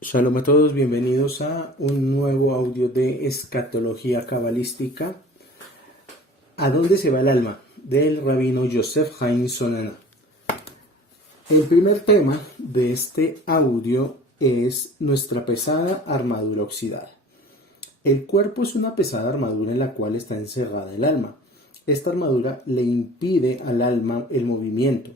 Shalom a todos, bienvenidos a un nuevo audio de escatología cabalística. ¿A dónde se va el alma? Del rabino Yosef Haim Solana. El primer tema de este audio es nuestra pesada armadura oxidada. El cuerpo es una pesada armadura en la cual está encerrada el alma. Esta armadura le impide al alma el movimiento,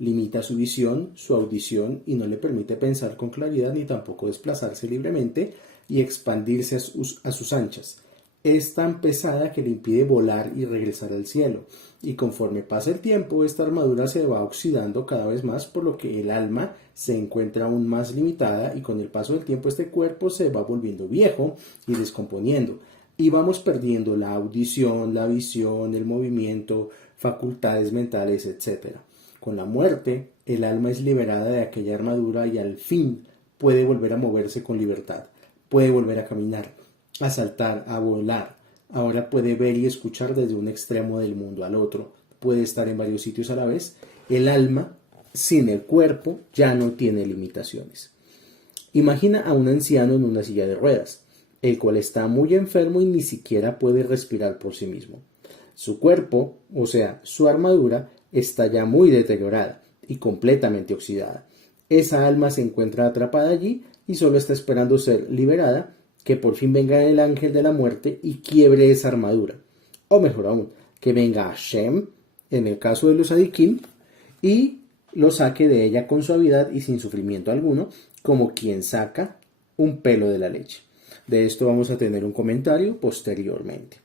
limita su visión, su audición y no le permite pensar con claridad ni tampoco desplazarse libremente y expandirse a sus anchas. Es tan pesada que le impide volar y regresar al cielo. Y conforme pasa el tiempo, esta armadura se va oxidando cada vez más, por lo que el alma se encuentra aún más limitada y con el paso del tiempo este cuerpo se va volviendo viejo y descomponiendo. Y vamos perdiendo la audición, la visión, el movimiento, facultades mentales, etc. Con la muerte, el alma es liberada de aquella armadura y al fin puede volver a moverse con libertad. Puede volver a caminar, a saltar, a volar. Ahora puede ver y escuchar desde un extremo del mundo al otro. Puede estar en varios sitios a la vez. El alma, sin el cuerpo, ya no tiene limitaciones. Imagina a un anciano en una silla de ruedas, el cual está muy enfermo y ni siquiera puede respirar por sí mismo. Su cuerpo, o sea, su armadura, está ya muy deteriorada y completamente oxidada. Esa alma se encuentra atrapada allí y solo está esperando ser liberada, que por fin venga el ángel de la muerte y quiebre esa armadura. O mejor aún, que venga Hashem, en el caso de los Adikim, y lo saque de ella con suavidad y sin sufrimiento alguno, como quien saca un pelo de la leche. De esto vamos a tener un comentario posteriormente.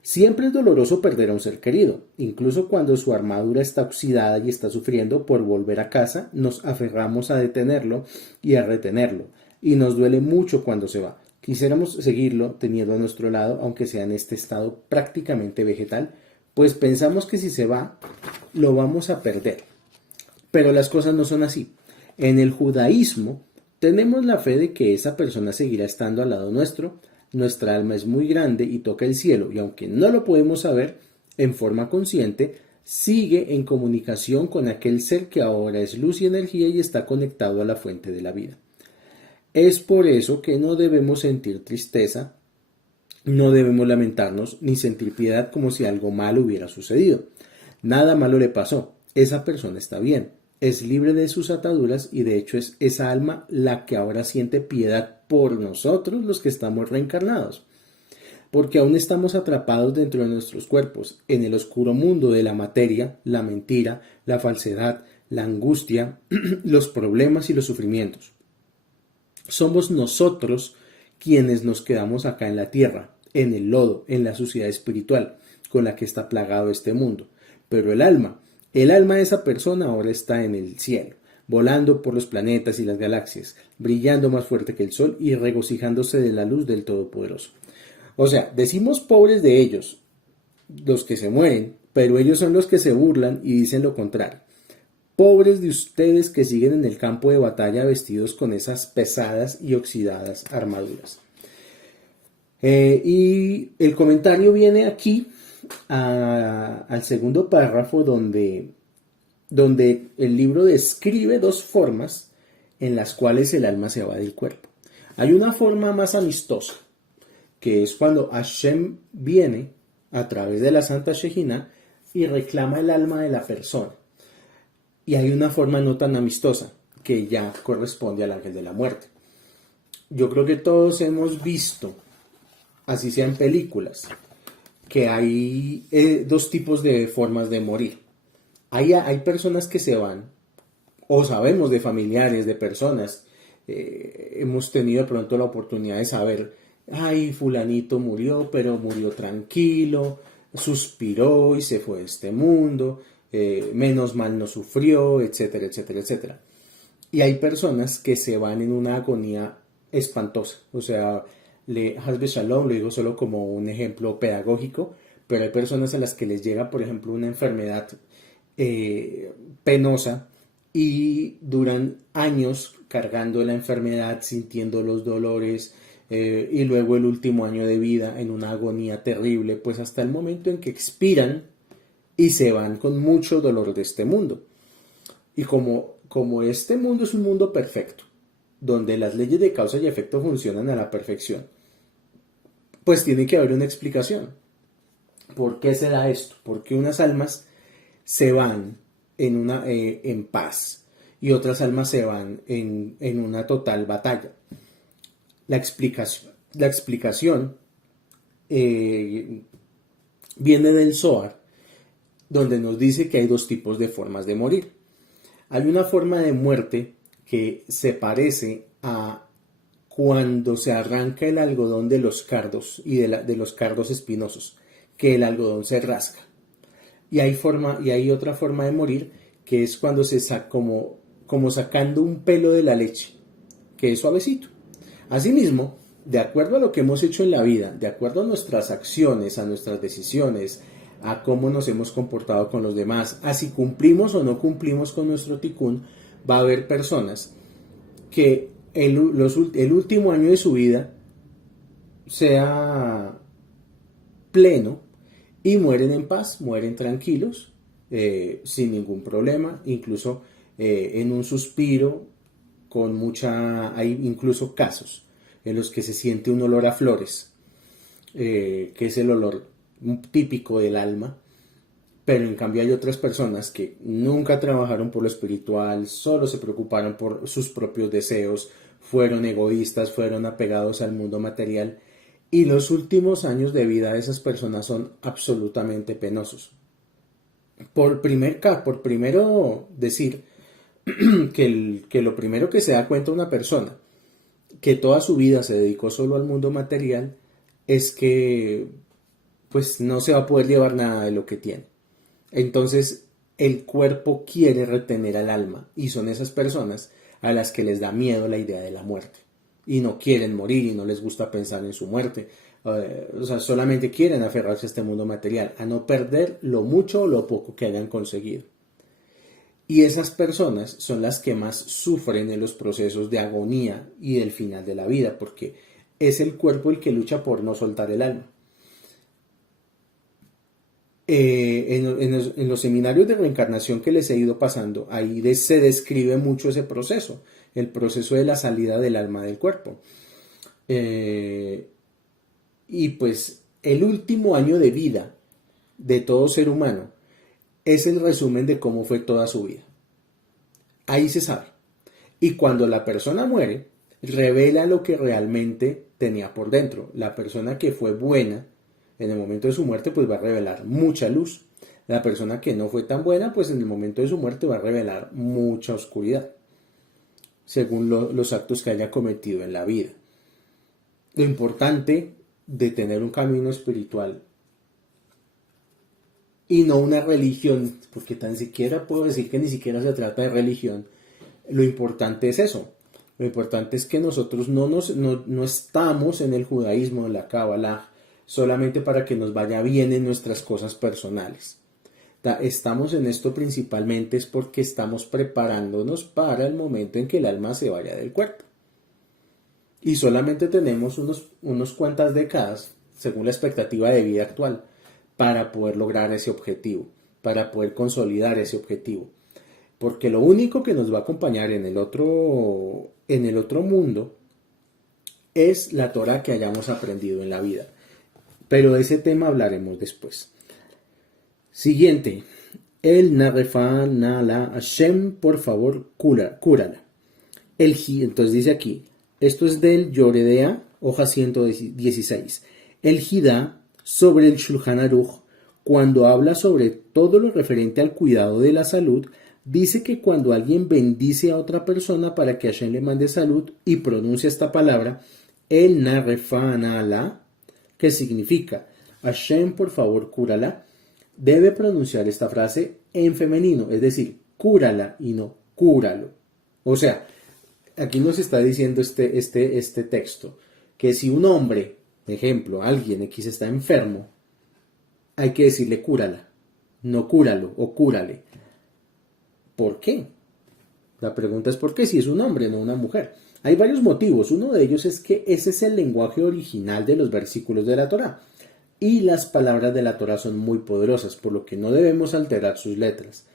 Siempre es doloroso perder a un ser querido, incluso cuando su armadura está oxidada y está sufriendo por volver a casa, nos aferramos a detenerlo y a retenerlo, y nos duele mucho cuando se va. Quisiéramos seguirlo teniendo a nuestro lado, aunque sea en este estado prácticamente vegetal, pues pensamos que si se va, lo vamos a perder. Pero las cosas no son así. En el judaísmo tenemos la fe de que esa persona seguirá estando al lado nuestro. Nuestra alma es muy grande y toca el cielo, y aunque no lo podemos saber en forma consciente, sigue en comunicación con aquel ser que ahora es luz y energía y está conectado a la fuente de la vida. Es por eso que no debemos sentir tristeza, no debemos lamentarnos ni sentir piedad como si algo malo hubiera sucedido. Nada malo le pasó, esa persona está bien, es libre de sus ataduras y de hecho es esa alma la que ahora siente piedad por nosotros los que estamos reencarnados. Porque aún estamos atrapados dentro de nuestros cuerpos, en el oscuro mundo de la materia, la mentira, la falsedad, la angustia, los problemas y los sufrimientos. Somos nosotros quienes nos quedamos acá en la tierra, en el lodo, en la suciedad espiritual con la que está plagado este mundo. Pero el alma de esa persona ahora está en el cielo, volando por los planetas y las galaxias, brillando más fuerte que el sol y regocijándose de la luz del Todopoderoso. O sea, decimos pobres de ellos, los que se mueren, pero ellos son los que se burlan y dicen lo contrario. Pobres de ustedes que siguen en el campo de batalla vestidos con esas pesadas y oxidadas armaduras. Y el comentario viene aquí al segundo párrafo donde el libro describe dos formas en las cuales el alma se va del cuerpo. Hay una forma más amistosa, que es cuando Hashem viene a través de la Santa Shejina y reclama el alma de la persona. Y hay una forma no tan amistosa, que ya corresponde al ángel de la muerte. Yo creo que todos hemos visto, así sea en películas, que hay dos tipos de formas de morir. Hay personas que se van, o sabemos de familiares, de personas, hemos tenido de pronto la oportunidad de saber, ay, fulanito murió, pero murió tranquilo, suspiró y se fue de este mundo, menos mal no sufrió, etcétera, etcétera, etcétera. Y hay personas que se van en una agonía espantosa, o sea, Hasbe Shalom lo digo solo como un ejemplo pedagógico, pero hay personas a las que les llega, por ejemplo, una enfermedad penosa y duran años cargando la enfermedad, sintiendo los dolores y luego el último año de vida en una agonía terrible, pues hasta el momento en que expiran y se van con mucho dolor de este mundo. Y como este mundo es un mundo perfecto, donde las leyes de causa y efecto funcionan a la perfección, pues tiene que haber una explicación. ¿Por qué se da esto? Porque unas almas se van en paz y otras almas se van en una total batalla. La explicación viene del Zohar, donde nos dice que hay dos tipos de formas de morir. Hay una forma de muerte que se parece a cuando se arranca el algodón de los cardos y de los cardos espinosos, que el algodón se rasga. Y hay otra forma de morir que es cuando se saca como sacando un pelo de la leche, que es suavecito. Asimismo, de acuerdo a lo que hemos hecho en la vida, de acuerdo a nuestras acciones, a nuestras decisiones, a cómo nos hemos comportado con los demás, a si cumplimos o no cumplimos con nuestro tikkun, va a haber personas que el último año de su vida sea pleno y mueren en paz, mueren tranquilos, sin ningún problema, incluso en un suspiro, hay incluso casos en los que se siente un olor a flores, que es el olor típico del alma, pero en cambio hay otras personas que nunca trabajaron por lo espiritual, solo se preocuparon por sus propios deseos, fueron egoístas, fueron apegados al mundo material, y los últimos años de vida de esas personas son absolutamente penosos. Por primero decir que lo primero que se da cuenta una persona que toda su vida se dedicó solo al mundo material es que pues no se va a poder llevar nada de lo que tiene. Entonces el cuerpo quiere retener al alma y son esas personas a las que les da miedo la idea de la muerte y no quieren morir y no les gusta pensar en su muerte. O sea, solamente quieren aferrarse a este mundo material, a no perder lo mucho o lo poco que hayan conseguido. Y esas personas son las que más sufren en los procesos de agonía y del final de la vida, porque es el cuerpo el que lucha por no soltar el alma. En los seminarios de reencarnación que les he ido pasando, ahí se describe mucho ese proceso, el proceso de la salida del alma del cuerpo. Y pues el último año de vida de todo ser humano es el resumen de cómo fue toda su vida. Ahí se sabe. Y cuando la persona muere, revela lo que realmente tenía por dentro. La persona que fue buena en el momento de su muerte, pues va a revelar mucha luz. La persona que no fue tan buena, pues en el momento de su muerte va a revelar mucha oscuridad, según los actos que haya cometido en la vida. Lo importante de tener un camino espiritual y no una religión, porque tan siquiera puedo decir que ni siquiera se trata de religión. Lo importante es eso. Lo importante es que nosotros no estamos en el judaísmo, en la Kabbalah, solamente para que nos vaya bien en nuestras cosas personales. Estamos en esto principalmente es porque estamos preparándonos para el momento en que el alma se vaya del cuerpo. Y solamente tenemos unos cuantas décadas, según la expectativa de vida actual, para poder lograr ese objetivo, para poder consolidar ese objetivo. Porque lo único que nos va a acompañar en el otro mundo es la Torah que hayamos aprendido en la vida. Pero de ese tema hablaremos después. Siguiente. El Narefa Nala Hashem, por favor, cúrala. Entonces dice aquí, esto es del Yoredea, hoja 116. El Hidá sobre el Shulchan Aruch, cuando habla sobre todo lo referente al cuidado de la salud, dice que cuando alguien bendice a otra persona para que Hashem le mande salud y pronuncia esta palabra, el Narefa Nala, que significa Hashem, por favor, cúrala, debe pronunciar esta frase en femenino, es decir, cúrala y no cúralo. O sea, aquí nos está diciendo este texto, que si un hombre, por ejemplo, alguien X está enfermo, hay que decirle cúrala, no cúralo o cúrale. ¿Por qué? La pregunta es ¿por qué? Si es un hombre, no una mujer. Hay varios motivos. Uno de ellos es que ese es el lenguaje original de los versículos de la Torá. Y las palabras de la Torá son muy poderosas, por lo que no debemos alterar sus letras.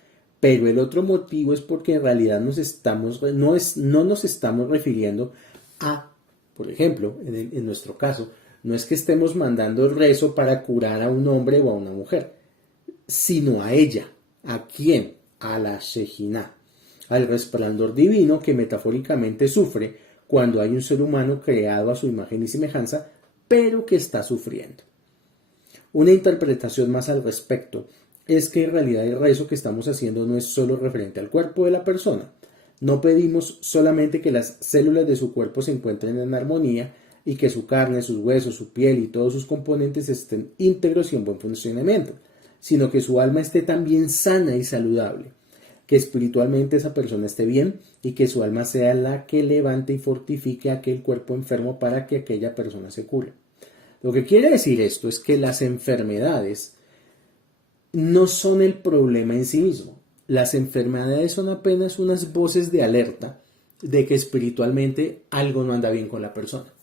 Pero el otro motivo es porque en realidad no nos estamos refiriendo a, por ejemplo, en nuestro caso, no es que estemos mandando el rezo para curar a un hombre o a una mujer, sino a ella. ¿A quién? A la Shejinah, al resplandor divino que metafóricamente sufre cuando hay un ser humano creado a su imagen y semejanza, pero que está sufriendo. Una interpretación más al respecto es que en realidad el rezo que estamos haciendo no es solo referente al cuerpo de la persona. No pedimos solamente que las células de su cuerpo se encuentren en armonía y que su carne, sus huesos, su piel y todos sus componentes estén íntegros y en buen funcionamiento, sino que su alma esté también sana y saludable, que espiritualmente esa persona esté bien y que su alma sea la que levante y fortifique aquel cuerpo enfermo para que aquella persona se cure. Lo que quiere decir esto es que las enfermedades no son el problema en sí mismo. Las enfermedades son apenas unas voces de alerta de que espiritualmente algo no anda bien con la persona.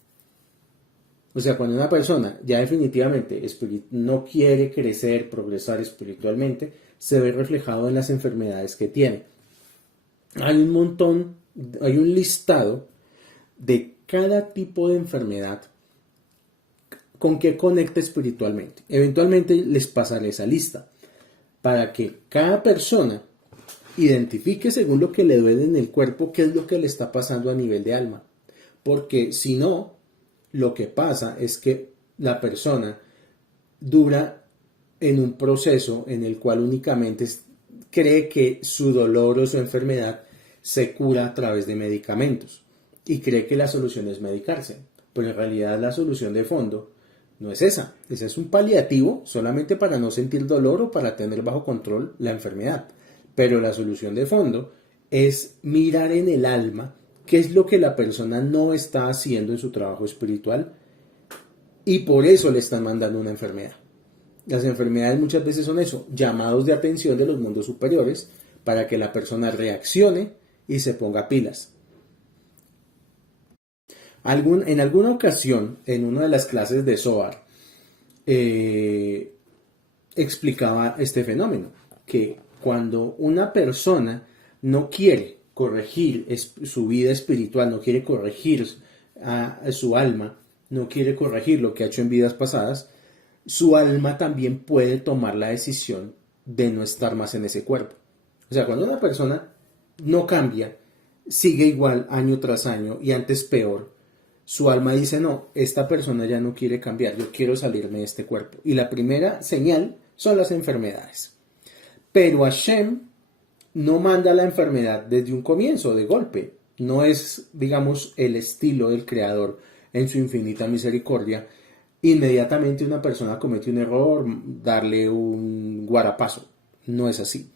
O sea, cuando una persona ya definitivamente no quiere crecer, progresar espiritualmente, se ve reflejado en las enfermedades que tiene. Hay un listado de cada tipo de enfermedad con que conecta espiritualmente. Eventualmente les pasaré esa lista para que cada persona identifique según lo que le duele en el cuerpo qué es lo que le está pasando a nivel de alma. Porque si no, lo que pasa es que la persona dura en un proceso en el cual únicamente cree que su dolor o su enfermedad se cura a través de medicamentos y cree que la solución es medicarse, pero en realidad la solución de fondo no es esa. Ese es un paliativo solamente para no sentir dolor o para tener bajo control la enfermedad, pero la solución de fondo es mirar en el alma qué es lo que la persona no está haciendo en su trabajo espiritual y por eso le están mandando una enfermedad. Las enfermedades muchas veces son eso, llamados de atención de los mundos superiores para que la persona reaccione y se ponga pilas. En alguna ocasión, en una de las clases de Zohar, explicaba este fenómeno, que cuando una persona no quiere corregir su vida espiritual, no quiere corregir a su alma, no quiere corregir lo que ha hecho en vidas pasadas, su alma también puede tomar la decisión de no estar más en ese cuerpo. O sea, cuando una persona no cambia, sigue igual año tras año y antes peor, su alma dice, no, esta persona ya no quiere cambiar, yo quiero salirme de este cuerpo. Y la primera señal son las enfermedades. Pero Hashem no manda la enfermedad desde un comienzo, de golpe. No es, digamos, el estilo del Creador en su infinita misericordia. Inmediatamente una persona comete un error, darle un guarapazo. No es así.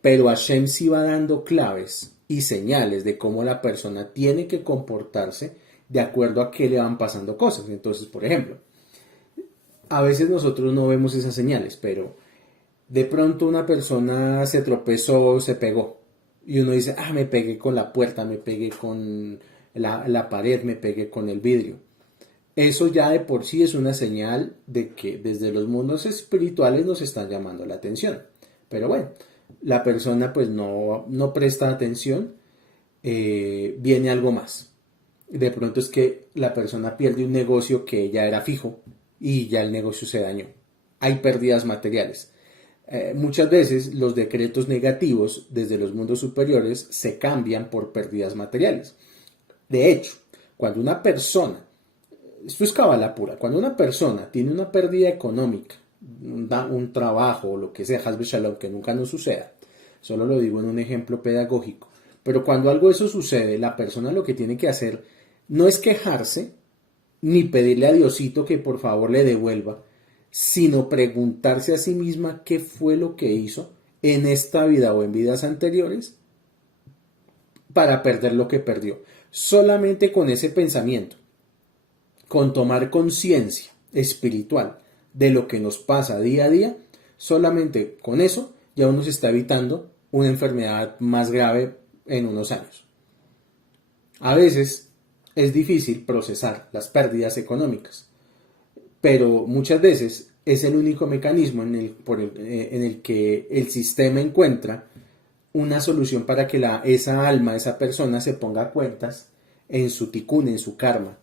Pero Hashem sí va dando claves y señales de cómo la persona tiene que comportarse de acuerdo a qué le van pasando cosas. Entonces, por ejemplo, a veces nosotros no vemos esas señales, pero de pronto una persona se tropezó, se pegó. Y uno dice, me pegué con la puerta, me pegué con la pared, me pegué con el vidrio. Eso ya de por sí es una señal de que desde los mundos espirituales nos están llamando la atención. Pero bueno, la persona pues no presta atención, viene algo más. De pronto es que la persona pierde un negocio que ya era fijo y ya el negocio se dañó. Hay pérdidas materiales. Muchas veces los decretos negativos desde los mundos superiores se cambian por pérdidas materiales. De hecho, cuando una persona, esto es cábala pura, cuando una persona tiene una pérdida económica, un trabajo o lo que sea, Hasbe Shalom, que nunca nos suceda, solo lo digo en un ejemplo pedagógico, pero cuando algo de eso sucede, la persona lo que tiene que hacer no es quejarse, ni pedirle a Diosito que por favor le devuelva, sino preguntarse a sí misma qué fue lo que hizo en esta vida o en vidas anteriores para perder lo que perdió. Solamente con ese pensamiento, con tomar conciencia espiritual de lo que nos pasa día a día, solamente con eso ya uno se está evitando una enfermedad más grave en unos años. A veces es difícil procesar las pérdidas económicas, pero muchas veces es el único mecanismo en el que el sistema encuentra una solución para que esa alma, esa persona se ponga a cuentas en su tikkun, en su karma.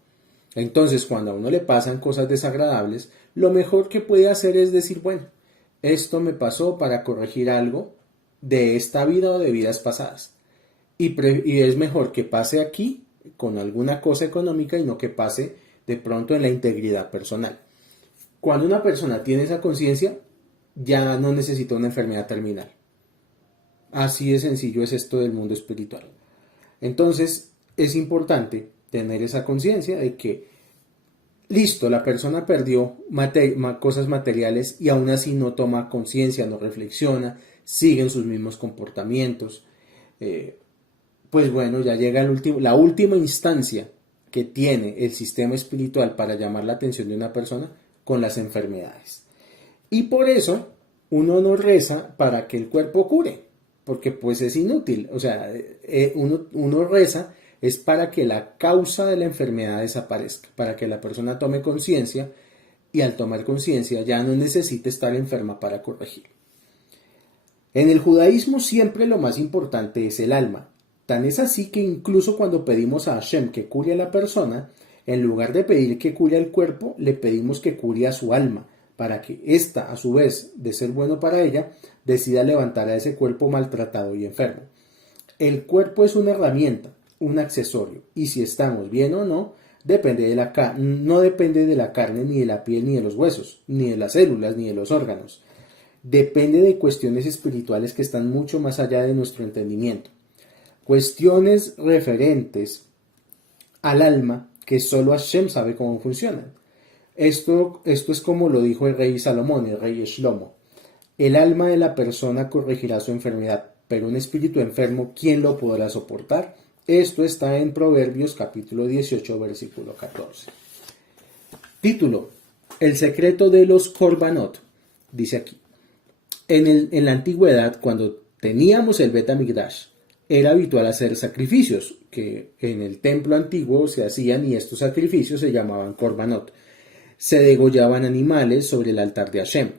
Entonces, cuando a uno le pasan cosas desagradables, lo mejor que puede hacer es decir, bueno, esto me pasó para corregir algo de esta vida o de vidas pasadas. Y es mejor que pase aquí con alguna cosa económica y no que pase de pronto en la integridad personal. Cuando una persona tiene esa conciencia, ya no necesita una enfermedad terminal. Así de sencillo es esto del mundo espiritual. Entonces, es importante tener esa conciencia de que, listo, la persona perdió cosas materiales y aún así no toma conciencia, no reflexiona, sigue en sus mismos comportamientos. Pues bueno, ya llega la última instancia que tiene el sistema espiritual para llamar la atención de una persona con las enfermedades. Y por eso uno no reza para que el cuerpo cure, porque pues es inútil. O sea, uno reza es para que la causa de la enfermedad desaparezca, para que la persona tome conciencia y al tomar conciencia ya no necesite estar enferma para corregir. En el judaísmo siempre lo más importante es el alma. Tan es así que incluso cuando pedimos a Hashem que cure a la persona, en lugar de pedir que cure al cuerpo, le pedimos que cure a su alma, para que ésta, a su vez, de ser bueno para ella, decida levantar a ese cuerpo maltratado y enfermo. El cuerpo es una herramienta, un accesorio, y si estamos bien o no, no depende de la carne, ni de la piel, ni de los huesos, ni de las células, ni de los órganos. Depende de cuestiones espirituales que están mucho más allá de nuestro entendimiento. Cuestiones referentes al alma que solo Hashem sabe cómo funcionan. Esto es como lo dijo el rey Salomón, el rey Shlomo. El alma de la persona corregirá su enfermedad, pero un espíritu enfermo, ¿quién lo podrá soportar? Esto está en Proverbios capítulo 18, versículo 14. Título: El secreto de los Korbanot. Dice aquí: en la antigüedad, cuando teníamos el Bet HaMikdash, era habitual hacer sacrificios que en el templo antiguo se hacían, y estos sacrificios se llamaban Korbanot. Se degollaban animales sobre el altar de Hashem.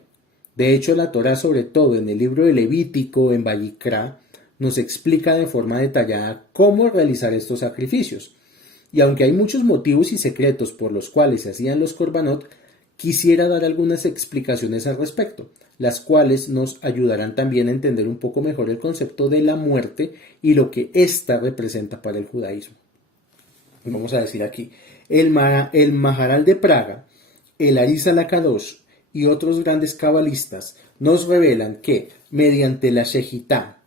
De hecho, la Torá, sobre todo en el libro de Levítico, en Vayikra, nos explica de forma detallada cómo realizar estos sacrificios. Y aunque hay muchos motivos y secretos por los cuales se hacían los Korbanot, quisiera dar algunas explicaciones al respecto, las cuales nos ayudarán también a entender un poco mejor el concepto de la muerte y lo que ésta representa para el judaísmo. Vamos a decir aquí: el Maharal de Praga, el Arizal HaKadosh y otros grandes cabalistas nos revelan que mediante la Shejitá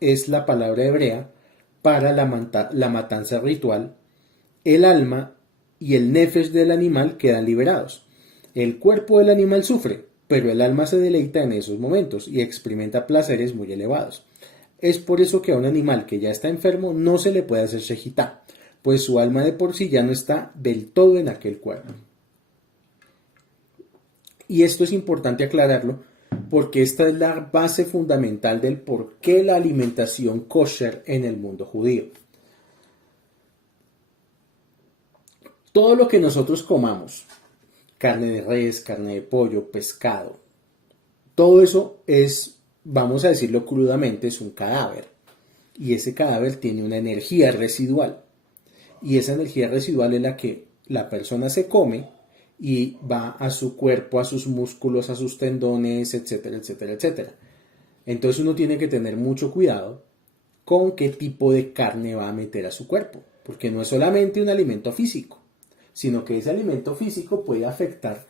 es la palabra hebrea para la matanza ritual, el alma y el nefesh del animal quedan liberados. El cuerpo del animal sufre, pero el alma se deleita en esos momentos y experimenta placeres muy elevados. Es por eso que a un animal que ya está enfermo no se le puede hacer shejitá, pues su alma de por sí ya no está del todo en aquel cuerpo. Y esto es importante aclararlo, porque esta es la base fundamental del por qué la alimentación kosher en el mundo judío. Todo lo que nosotros comamos, carne de res, carne de pollo, pescado, todo eso es, vamos a decirlo crudamente, es un cadáver. Y ese cadáver tiene una energía residual. Y esa energía residual es la que la persona se come y va a su cuerpo, a sus músculos, a sus tendones, etcétera, etcétera, etcétera. Entonces uno tiene que tener mucho cuidado con qué tipo de carne va a meter a su cuerpo, porque no es solamente un alimento físico, sino que ese alimento físico puede afectar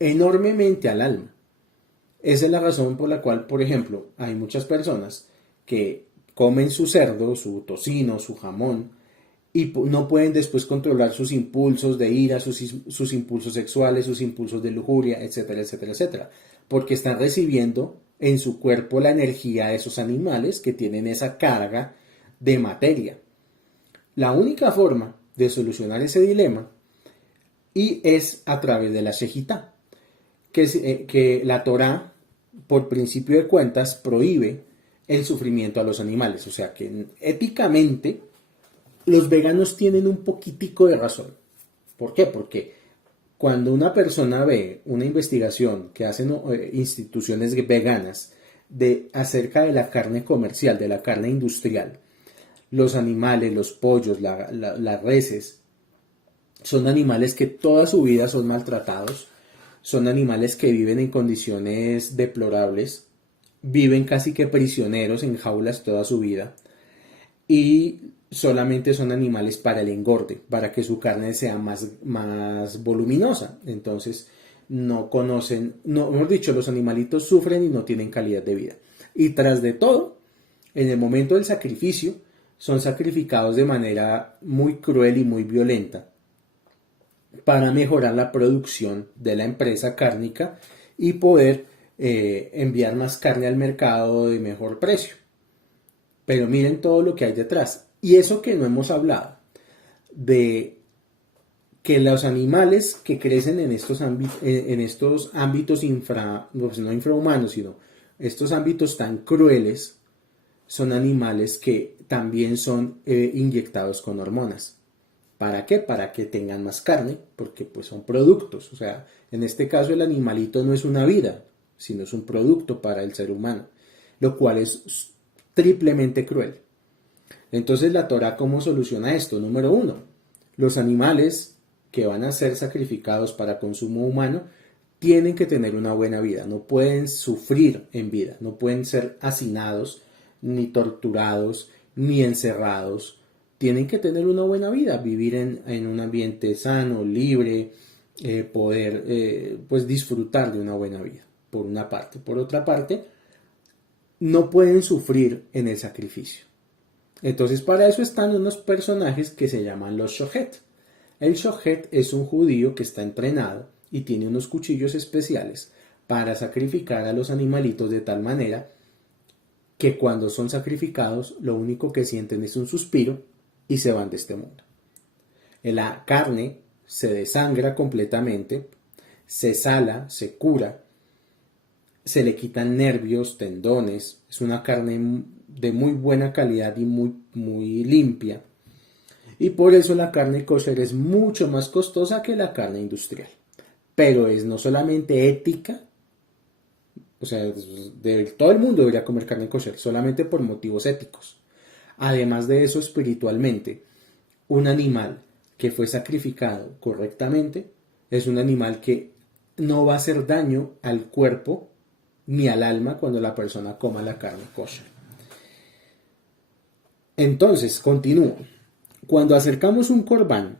enormemente al alma. Esa es la razón por la cual, por ejemplo, hay muchas personas que comen su cerdo, su tocino, su jamón, y no pueden después controlar sus impulsos de ira, sus impulsos sexuales, sus impulsos de lujuria, etcétera, etcétera, etcétera, porque están recibiendo en su cuerpo la energía de esos animales que tienen esa carga de materia. La única forma de solucionar ese dilema es a través de la shejitá, que la Torá, por principio de cuentas, prohíbe el sufrimiento a los animales. O sea que éticamente los veganos tienen un poquitico de razón. ¿Por qué? Porque cuando una persona ve una investigación que hacen instituciones veganas acerca de la carne comercial, de la carne industrial. Los animales, los pollos, las reses, son animales que toda su vida son maltratados, son animales que viven en condiciones deplorables, viven casi que prisioneros en jaulas toda su vida y solamente son animales para el engorde, para que su carne sea más voluminosa. Entonces no conocen, no, mejor dicho, los animalitos sufren y no tienen calidad de vida. Y tras de todo, en el momento del sacrificio, son sacrificados de manera muy cruel y muy violenta para mejorar la producción de la empresa cárnica y poder enviar más carne al mercado de mejor precio. Pero miren todo lo que hay detrás. Y eso que no hemos hablado, de que los animales que crecen en estos ámbitos no infrahumanos, sino estos ámbitos tan crueles, son animales que también son inyectados con hormonas. ¿Para qué? Para que tengan más carne, porque pues son productos. O sea, en este caso el animalito no es una vida, sino es un producto para el ser humano, lo cual es triplemente cruel. Entonces la Torá, ¿cómo soluciona esto? Número 1, los animales que van a ser sacrificados para consumo humano tienen que tener una buena vida, no pueden sufrir en vida, no pueden ser hacinados, ni torturados, ni encerrados. Tienen que tener una buena vida, vivir en un ambiente sano, libre, poder pues disfrutar de una buena vida, por una parte. Por otra parte, no pueden sufrir en el sacrificio. Entonces para eso están unos personajes que se llaman los shohet. El shohet es un judío que está entrenado y tiene unos cuchillos especiales para sacrificar a los animalitos de tal manera que cuando son sacrificados lo único que sienten es un suspiro y se van de este mundo. La carne se desangra completamente, se sala, se cura, se le quitan nervios, tendones, es una carne de muy buena calidad y muy limpia. Y por eso la carne kosher es mucho más costosa que la carne industrial. Pero es no solamente ética, o sea, todo el mundo debería comer carne kosher, solamente por motivos éticos. Además de eso, espiritualmente, un animal que fue sacrificado correctamente es un animal que no va a hacer daño al cuerpo ni al alma cuando la persona coma la carne kosher. Entonces, continúo. Cuando acercamos un corbán,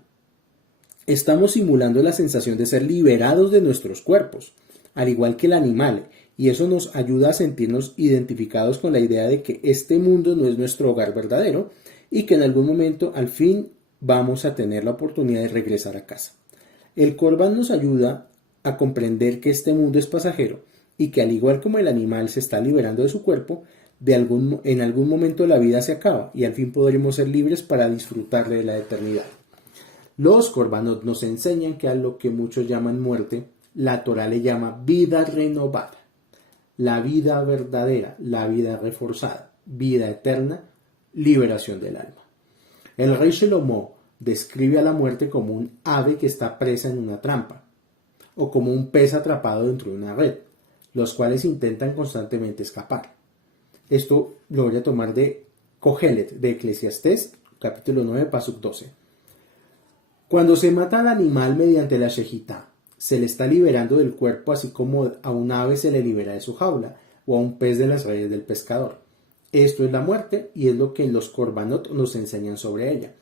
estamos simulando la sensación de ser liberados de nuestros cuerpos, al igual que el animal, y eso nos ayuda a sentirnos identificados con la idea de que este mundo no es nuestro hogar verdadero y que en algún momento al fin vamos a tener la oportunidad de regresar a casa. El corbán nos ayuda a comprender que este mundo es pasajero y que al igual como el animal se está liberando de su cuerpo, en algún momento la vida se acaba y al fin podremos ser libres para disfrutar de la eternidad. Los corbanos nos enseñan que a lo que muchos llaman muerte, la Torá le llama vida renovada, la vida verdadera, la vida reforzada, vida eterna, liberación del alma. El rey Shlomo describe a la muerte como un ave que está presa en una trampa o como un pez atrapado dentro de una red, los cuales intentan constantemente escapar. Esto lo voy a tomar de Kohelet, de Eclesiastés, capítulo 9, pasuk 12. Cuando se mata al animal mediante la shejitá, se le está liberando del cuerpo así como a un ave se le libera de su jaula o a un pez de las redes del pescador. Esto es la muerte y es lo que los korbanot nos enseñan sobre ella.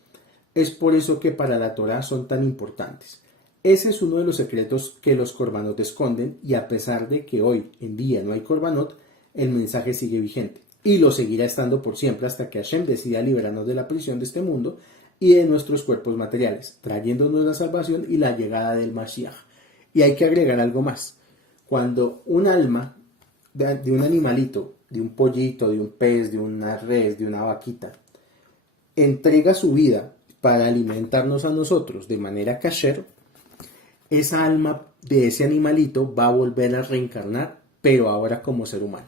Es por eso que para la Torá son tan importantes. Ese es uno de los secretos que los korbanot esconden y a pesar de que hoy en día no hay korbanot, el mensaje sigue vigente y lo seguirá estando por siempre hasta que Hashem decida liberarnos de la prisión de este mundo y de nuestros cuerpos materiales, trayéndonos la salvación y la llegada del Mashiach. Y hay que agregar algo más. Cuando un alma de un animalito, de un pollito, de un pez, de una res, de una vaquita, entrega su vida para alimentarnos a nosotros de manera kasher, esa alma de ese animalito va a volver a reencarnar, pero ahora como ser humano.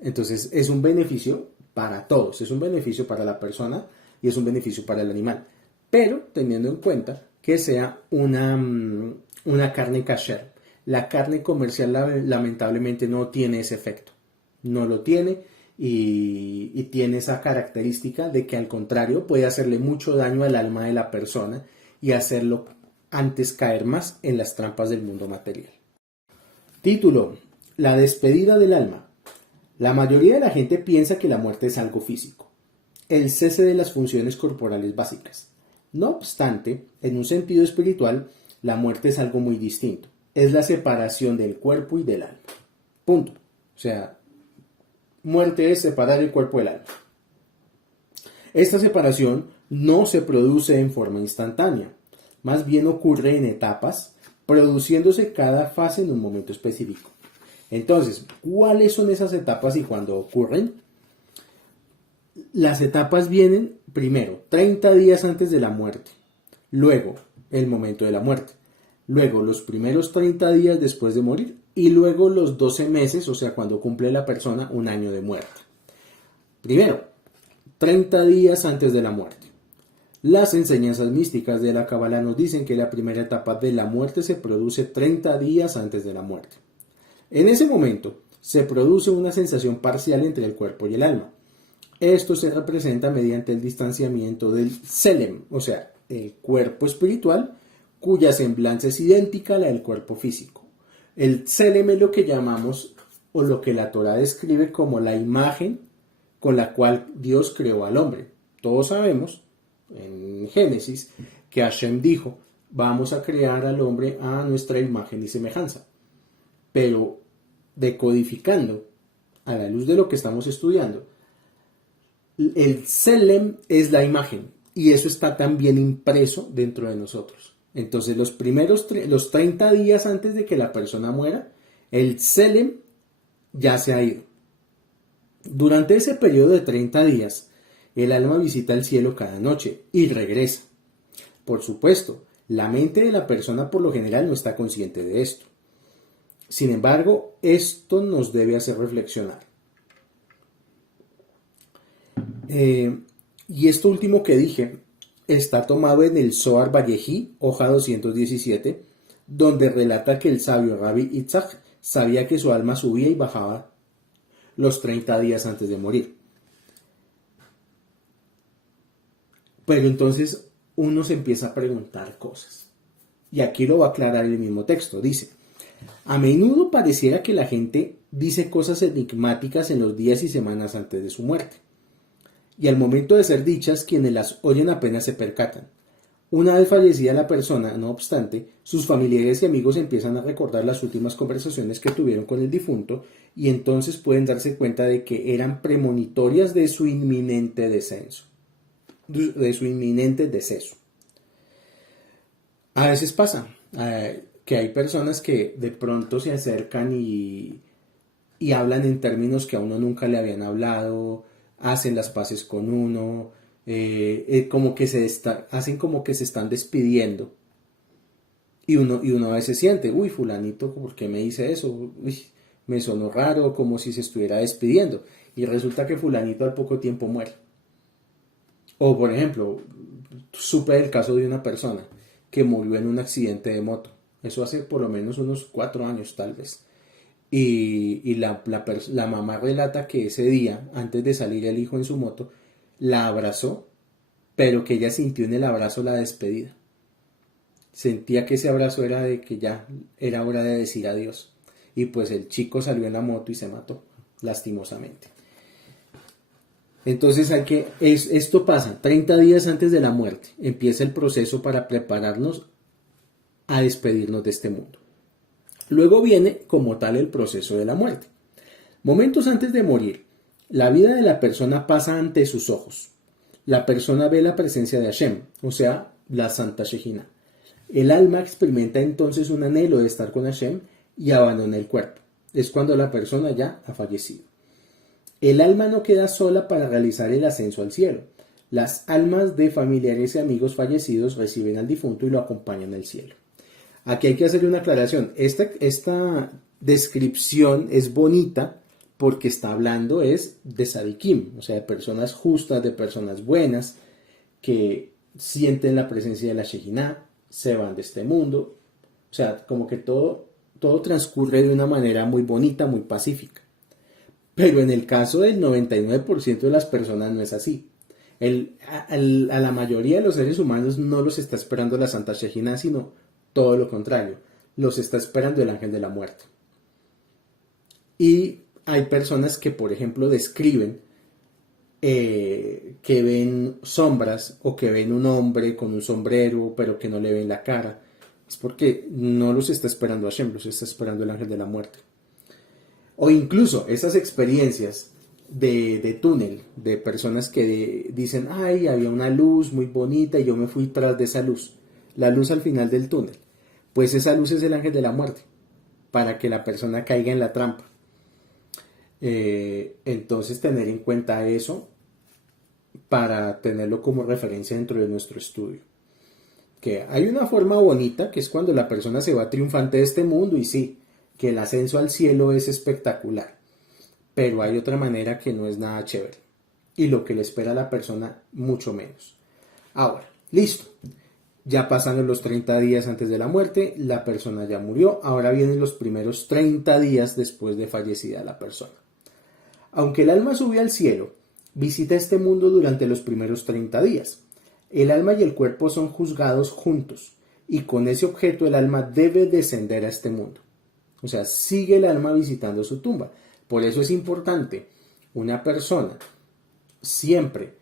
Entonces es un beneficio para todos, es un beneficio para la persona y es un beneficio para el animal, pero teniendo en cuenta que sea una carne kasher. La carne comercial lamentablemente no tiene ese efecto. no lo tiene y tiene esa característica de que al contrario puede hacerle mucho daño al alma de la persona y hacerlo antes caer más en las trampas del mundo material. Título: La despedida del alma. La mayoría de la gente piensa que la muerte es algo físico, el cese de las funciones corporales básicas. No obstante, en un sentido espiritual, la muerte es algo muy distinto. Es la separación del cuerpo y del alma. Punto. O sea, muerte es separar el cuerpo del alma. Esta separación no se produce en forma instantánea, más bien ocurre en etapas, produciéndose cada fase en un momento específico. Entonces, ¿cuáles son esas etapas y cuándo ocurren? Las etapas vienen primero 30 días antes de la muerte, luego el momento de la muerte, luego los primeros 30 días después de morir y luego los 12 meses, o sea, cuando cumple la persona un año de muerte. Primero, 30 días antes de la muerte. Las enseñanzas místicas de la Cábala nos dicen que la primera etapa de la muerte se produce 30 días antes de la muerte. En ese momento se produce una sensación parcial entre el cuerpo y el alma. Esto se representa mediante el distanciamiento del Selem, o sea, el cuerpo espiritual, cuya semblanza es idéntica a la del cuerpo físico. El Selem es lo que llamamos, o lo que la Torá describe como la imagen con la cual Dios creó al hombre. Todos sabemos, en Génesis, que Hashem dijo, vamos a crear al hombre a nuestra imagen y semejanza. Pero decodificando a la luz de lo que estamos estudiando, el Selem es la imagen y eso está también impreso dentro de nosotros. Entonces los 30 días antes de que la persona muera, el Selem ya se ha ido. Durante ese periodo de 30 días, el alma visita el cielo cada noche y regresa. Por supuesto, la mente de la persona por lo general no está consciente de esto. Sin embargo, esto nos debe hacer reflexionar. Y esto último que dije está tomado en el Zohar Vallejí, hoja 217, donde relata que el sabio Rabbi Itzhak sabía que su alma subía y bajaba los 30 días antes de morir. Pero entonces uno se empieza a preguntar cosas. Y aquí lo va a aclarar el mismo texto. Dice: a menudo pareciera que la gente dice cosas enigmáticas en los días y semanas antes de su muerte. Y al momento de ser dichas, quienes las oyen apenas se percatan. Una vez fallecida la persona, no obstante, sus familiares y amigos empiezan a recordar las últimas conversaciones que tuvieron con el difunto y entonces pueden darse cuenta de que eran premonitorias de su inminente deceso. A veces pasa que hay personas que de pronto se acercan y hablan en términos que a uno nunca le habían hablado, hacen las paces con uno, como que hacen como que se están despidiendo. Y uno a veces siente, uy, fulanito, ¿por qué me dice eso? Uy, me sonó raro, como si se estuviera despidiendo. Y resulta que fulanito al poco tiempo muere. O por ejemplo, supe el caso de una persona que murió en un accidente de moto. Eso hace por lo menos unos 4 años tal vez. Y la mamá relata que ese día, antes de salir el hijo en su moto, la abrazó, pero que ella sintió en el abrazo la despedida. Sentía que ese abrazo era de que ya era hora de decir adiós. Y pues el chico salió en la moto y se mató, lastimosamente. Entonces esto pasa 30 días antes de la muerte. Empieza el proceso para prepararnos a despedirnos de este mundo. Luego viene como tal el proceso de la muerte. Momentos antes de morir, la vida de la persona pasa ante sus ojos. La persona ve la presencia de Hashem, o sea, la Santa Shejina. El alma experimenta entonces un anhelo de estar con Hashem y abandona el cuerpo. Es cuando la persona ya ha fallecido. El alma no queda sola para realizar el ascenso al cielo. Las almas de familiares y amigos fallecidos reciben al difunto y lo acompañan al cielo. Aquí hay que hacerle una aclaración. Esta descripción es bonita porque está hablando de sadikim, o sea, de personas justas, de personas buenas, que sienten la presencia de la Shejinah, se van de este mundo. O sea, como que todo transcurre de una manera muy bonita, muy pacífica. Pero en el caso del 99% de las personas no es así. A la mayoría de los seres humanos no los está esperando la Santa Shejina, sino todo lo contrario. Los está esperando el ángel de la muerte. Y hay personas que, por ejemplo, describen que ven sombras o que ven un hombre con un sombrero, pero que no le ven la cara. Es porque no los está esperando Hashem, los está esperando el ángel de la muerte. O incluso esas experiencias de túnel, de personas que dicen, ay, había una luz muy bonita y yo me fui tras de esa luz, la luz al final del túnel. Pues esa luz es el ángel de la muerte, para que la persona caiga en la trampa. Entonces tener en cuenta eso para tenerlo como referencia dentro de nuestro estudio. Que hay una forma bonita, que es cuando la persona se va triunfante de este mundo, y sí, que el ascenso al cielo es espectacular, pero hay otra manera que no es nada chévere, y lo que le espera a la persona mucho menos. Ahora, listo, ya pasan los 30 días antes de la muerte, la persona ya murió, ahora vienen los primeros 30 días después de fallecida la persona. Aunque el alma sube al cielo, visita este mundo durante los primeros 30 días. El alma y el cuerpo son juzgados juntos, y con ese objeto el alma debe descender a este mundo. O sea, sigue el alma visitando su tumba. Por eso es importante una persona siempre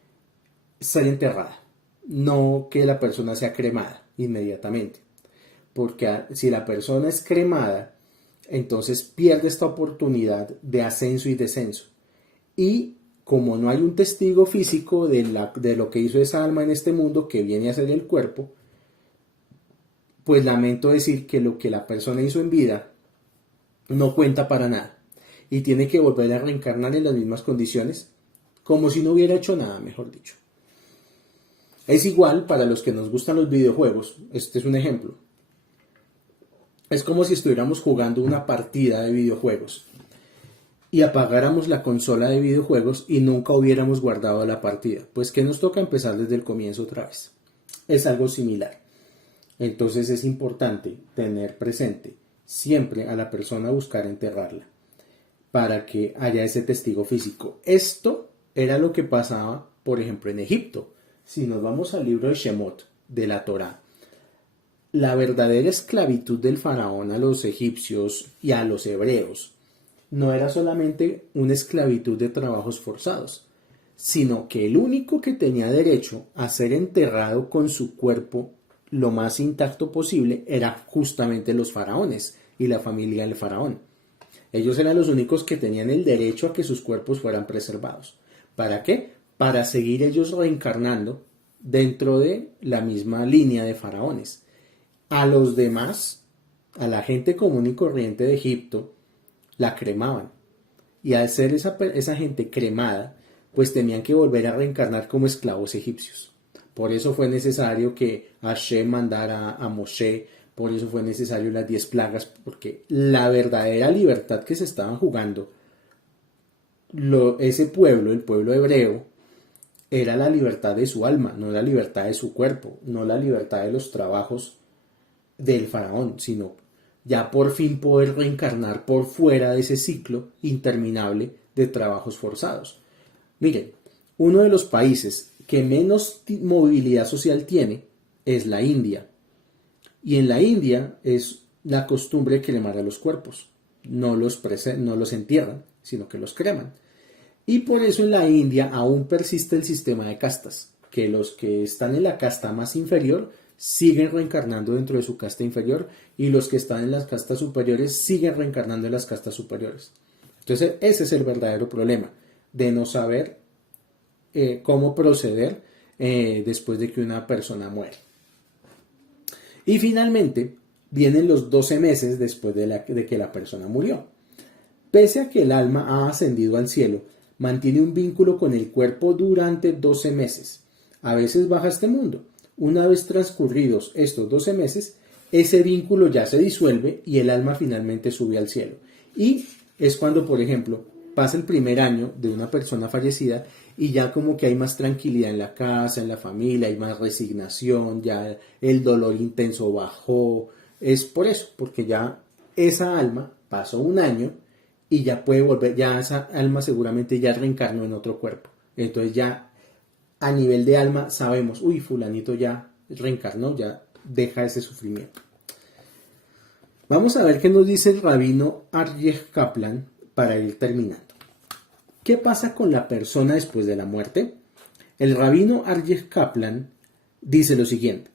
ser enterrada, no que la persona sea cremada inmediatamente. Porque si la persona es cremada, entonces pierde esta oportunidad de ascenso y descenso. Y como no hay un testigo físico de lo que hizo esa alma en este mundo, que viene a ser el cuerpo, pues lamento decir que lo que la persona hizo en vida no cuenta para nada. Y tiene que volver a reencarnar en las mismas condiciones, como si no hubiera hecho nada, mejor dicho. Es igual para los que nos gustan los videojuegos. Este es un ejemplo. Es como si estuviéramos jugando una partida de videojuegos y apagáramos la consola de videojuegos y nunca hubiéramos guardado la partida. Pues que nos toca empezar desde el comienzo otra vez. Es algo similar. Entonces es importante tener presente siempre a la persona, buscar enterrarla para que haya ese testigo físico. Esto era lo que pasaba, por ejemplo, en Egipto. Si nos vamos al libro de Shemot, de la Torá, la verdadera esclavitud del faraón a los egipcios y a los hebreos no era solamente una esclavitud de trabajos forzados, sino que el único que tenía derecho a ser enterrado con su cuerpo lo más intacto posible era justamente los faraones y la familia del faraón. Ellos eran los únicos que tenían el derecho a que sus cuerpos fueran preservados. ¿Para qué? Para seguir ellos reencarnando dentro de la misma línea de faraones. A los demás, a la gente común y corriente de Egipto, la cremaban. Y al ser esa gente cremada, pues tenían que volver a reencarnar como esclavos egipcios. Por eso fue necesario que Hashem mandara a Moshe, por eso fue necesario las 10 plagas, porque la verdadera libertad que se estaban jugando, ese pueblo, el pueblo hebreo, era la libertad de su alma, no la libertad de su cuerpo, no la libertad de los trabajos del faraón, sino ya por fin poder reencarnar por fuera de ese ciclo interminable de trabajos forzados. Miren, uno de los países que menos movilidad social tiene es la India. Y en la India es la costumbre cremar a los cuerpos. No los entierran, sino que los creman. Y por eso en la India aún persiste el sistema de castas, que los que están en la casta más inferior siguen reencarnando dentro de su casta inferior y los que están en las castas superiores siguen reencarnando en las castas superiores. Entonces ese es el verdadero problema, de no saber cómo proceder después de que una persona muere. Y finalmente vienen los 12 meses después de que la persona murió. Pese a que el alma ha ascendido al cielo, mantiene un vínculo con el cuerpo durante 12 meses. A veces baja a este mundo. Una vez transcurridos estos 12 meses, ese vínculo ya se disuelve y el alma finalmente sube al cielo. Y es cuando, por ejemplo, pasa el primer año de una persona fallecida y ya como que hay más tranquilidad en la casa, en la familia, hay más resignación, ya el dolor intenso bajó. Es por eso, porque ya esa alma pasó un año y ya puede volver, ya esa alma seguramente ya reencarnó en otro cuerpo. Entonces ya a nivel de alma sabemos, uy, fulanito ya reencarnó, ya deja ese sufrimiento. Vamos a ver qué nos dice el rabino Aryeh Kaplan para ir terminando. ¿Qué pasa con la persona después de la muerte? El rabino Aryeh Kaplan dice lo siguiente: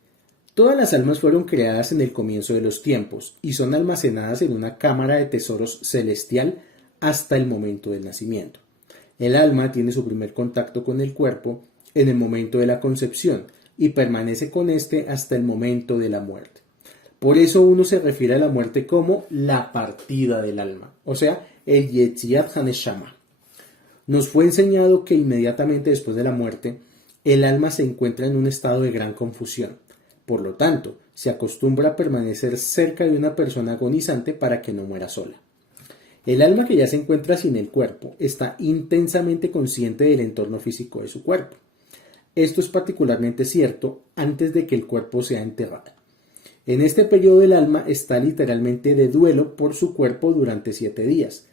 todas las almas fueron creadas en el comienzo de los tiempos y son almacenadas en una cámara de tesoros celestial hasta el momento del nacimiento. El alma tiene su primer contacto con el cuerpo en el momento de la concepción y permanece con este hasta el momento de la muerte. Por eso uno se refiere a la muerte como la partida del alma, o sea, el Yetziat HaNeshama. Nos fue enseñado que inmediatamente después de la muerte, el alma se encuentra en un estado de gran confusión. Por lo tanto, se acostumbra a permanecer cerca de una persona agonizante para que no muera sola. El alma que ya se encuentra sin el cuerpo está intensamente consciente del entorno físico de su cuerpo. Esto es particularmente cierto antes de que el cuerpo sea enterrado. En este periodo el alma está literalmente de duelo por su cuerpo durante 7 días.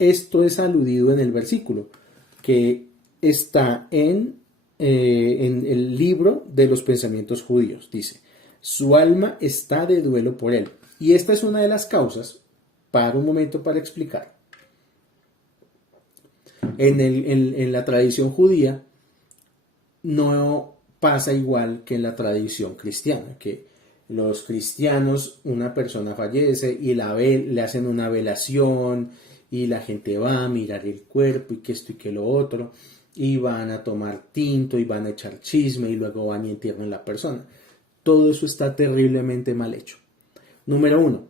Esto es aludido en el versículo que está en el libro de los pensamientos judíos. Dice, su alma está de duelo por él. Y esta es una de las causas, para un momento para explicar. En la tradición judía no pasa igual que en la tradición cristiana, que los cristianos, una persona fallece y le hacen una velación y la gente va a mirar el cuerpo y que esto y que lo otro, y van a tomar tinto y van a echar chisme y luego van y entierran a la persona. Todo eso está terriblemente mal hecho. Número 1,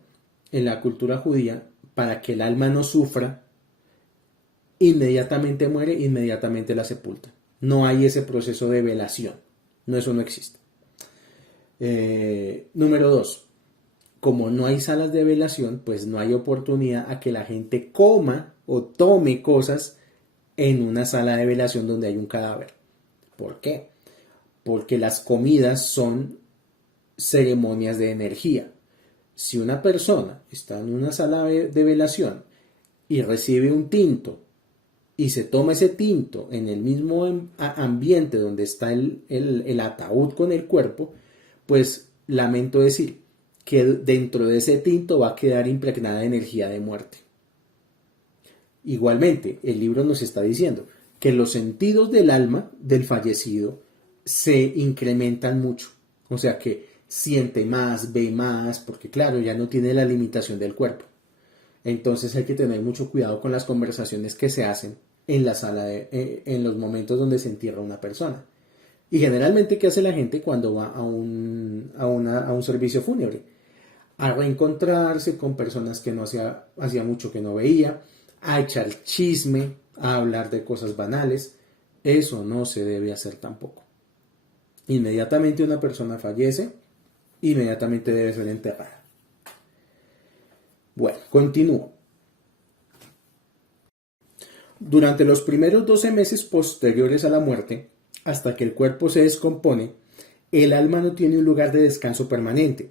en la cultura judía, para que el alma no sufra, inmediatamente muere, inmediatamente la sepulta. No hay ese proceso de velación. No, eso no existe. Número 2, como no hay salas de velación, pues no hay oportunidad a que la gente coma o tome cosas en una sala de velación donde hay un cadáver. ¿Por qué? Porque las comidas son ceremonias de energía. Si una persona está en una sala de velación y recibe un tinto y se toma ese tinto en el mismo ambiente donde está el ataúd con el cuerpo, pues lamento decir que dentro de ese tinto va a quedar impregnada energía de muerte. Igualmente, el libro nos está diciendo que los sentidos del alma del fallecido se incrementan mucho. O sea que siente más, ve más, porque claro, ya no tiene la limitación del cuerpo. Entonces hay que tener mucho cuidado con las conversaciones que se hacen en la sala, en los momentos donde se entierra una persona. Y generalmente, ¿qué hace la gente cuando va a un servicio fúnebre? A reencontrarse con personas que no hacía mucho que no veía, a echar chisme, a hablar de cosas banales. Eso no se debe hacer tampoco. Inmediatamente una persona fallece, inmediatamente debe ser enterrada. Bueno, continúo. Durante los primeros 12 meses posteriores a la muerte, hasta que el cuerpo se descompone, el alma no tiene un lugar de descanso permanente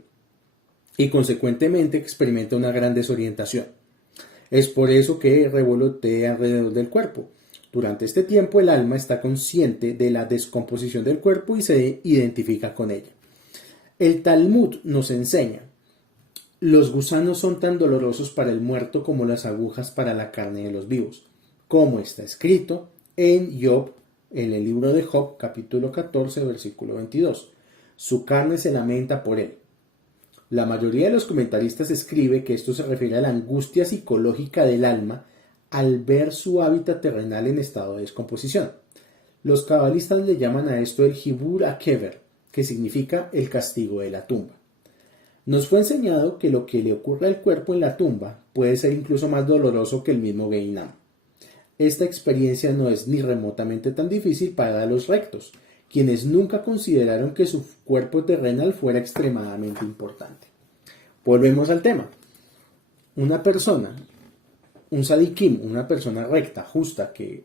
y consecuentemente experimenta una gran desorientación. Es por eso que revolotea alrededor del cuerpo. Durante este tiempo el alma está consciente de la descomposición del cuerpo y se identifica con ella. El Talmud nos enseña: los gusanos son tan dolorosos para el muerto como las agujas para la carne de los vivos, como está escrito en Job, en el libro de Job, capítulo 14, versículo 22. Su carne se lamenta por él. La mayoría de los comentaristas escribe que esto se refiere a la angustia psicológica del alma al ver su hábitat terrenal en estado de descomposición. Los cabalistas le llaman a esto el Hibur HaKever, que significa el castigo de la tumba. Nos fue enseñado que lo que le ocurre al cuerpo en la tumba puede ser incluso más doloroso que el mismo Geinam. Esta experiencia no es ni remotamente tan difícil para los rectos, quienes nunca consideraron que su cuerpo terrenal fuera extremadamente importante. Volvemos al tema. Una persona, un sadikim, una persona recta, justa, que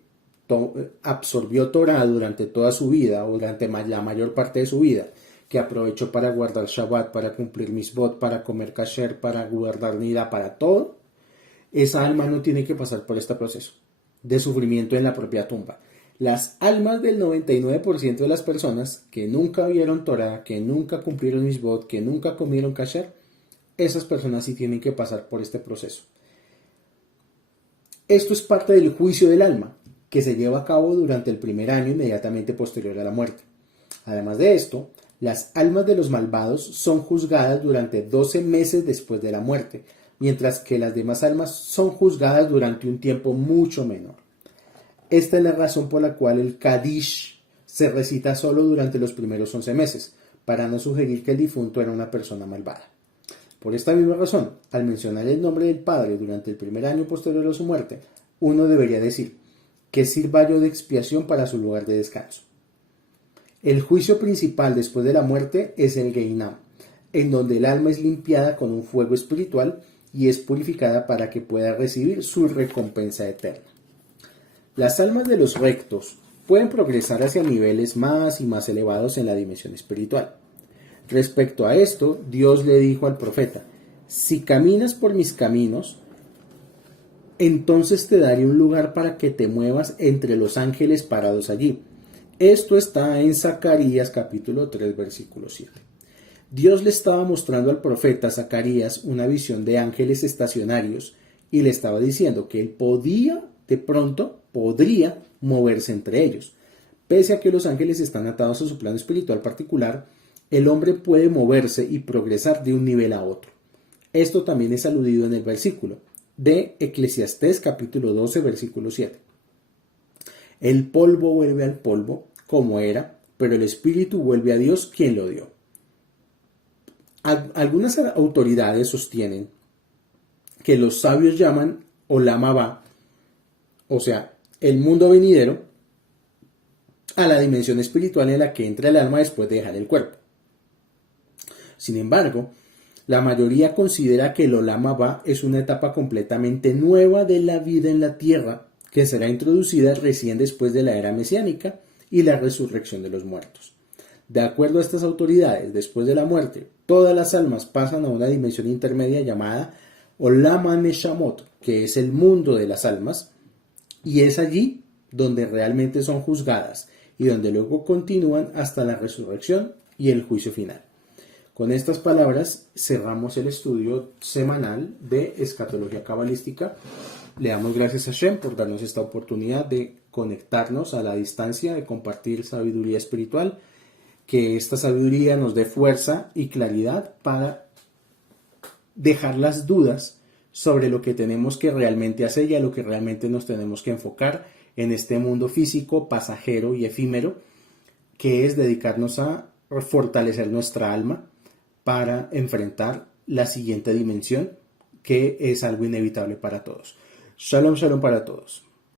absorbió Torah durante toda su vida o durante la mayor parte de su vida, que aprovechó para guardar Shabbat, para cumplir Misbot, para comer kasher, para guardar Nida, para todo, esa alma no tiene que pasar por este proceso de sufrimiento en la propia tumba. Las almas del 99% de las personas que nunca vieron Torah, que nunca cumplieron Mishbot, que nunca comieron kasher, esas personas sí tienen que pasar por este proceso. Esto es parte del juicio del alma, que se lleva a cabo durante el primer año inmediatamente posterior a la muerte. Además de esto, las almas de los malvados son juzgadas durante 12 meses después de la muerte, mientras que las demás almas son juzgadas durante un tiempo mucho menor. Esta es la razón por la cual el Kadish se recita solo durante los primeros 11 meses, para no sugerir que el difunto era una persona malvada. Por esta misma razón, al mencionar el nombre del padre durante el primer año posterior a su muerte, uno debería decir que sirva yo de expiación para su lugar de descanso. El juicio principal después de la muerte es el Geinam, en donde el alma es limpiada con un fuego espiritual y es purificada para que pueda recibir su recompensa eterna. Las almas de los rectos pueden progresar hacia niveles más y más elevados en la dimensión espiritual. Respecto a esto, Dios le dijo al profeta: si caminas por mis caminos, entonces te daré un lugar para que te muevas entre los ángeles parados allí. Esto está en Zacarías capítulo 3, versículo 7. Dios le estaba mostrando al profeta Zacarías una visión de ángeles estacionarios y le estaba diciendo que él podría moverse entre ellos. Pese a que los ángeles están atados a su plano espiritual particular, el hombre puede moverse y progresar de un nivel a otro. Esto también es aludido en el versículo de Eclesiastés capítulo 12, versículo 7. El polvo vuelve al polvo como era, pero el espíritu vuelve a Dios quien lo dio. Algunas autoridades sostienen que los sabios llaman Olam Haba, o sea, el mundo venidero, a la dimensión espiritual en la que entra el alma después de dejar el cuerpo. Sin embargo, la mayoría considera que el Olam Haba es una etapa completamente nueva de la vida en la tierra, que será introducida recién después de la era mesiánica y la resurrección de los muertos. De acuerdo a estas autoridades, después de la muerte, todas las almas pasan a una dimensión intermedia llamada Olam HaNeshamot, que es el mundo de las almas, y es allí donde realmente son juzgadas y donde luego continúan hasta la resurrección y el juicio final. Con estas palabras cerramos el estudio semanal de escatología cabalística. Le damos gracias a Shem por darnos esta oportunidad de conectarnos a la distancia, de compartir sabiduría espiritual, que esta sabiduría nos dé fuerza y claridad para dejar las dudas sobre lo que tenemos que realmente hacer y a lo que realmente nos tenemos que enfocar en este mundo físico, pasajero y efímero, que es dedicarnos a fortalecer nuestra alma para enfrentar la siguiente dimensión, que es algo inevitable para todos. Shalom, shalom para todos.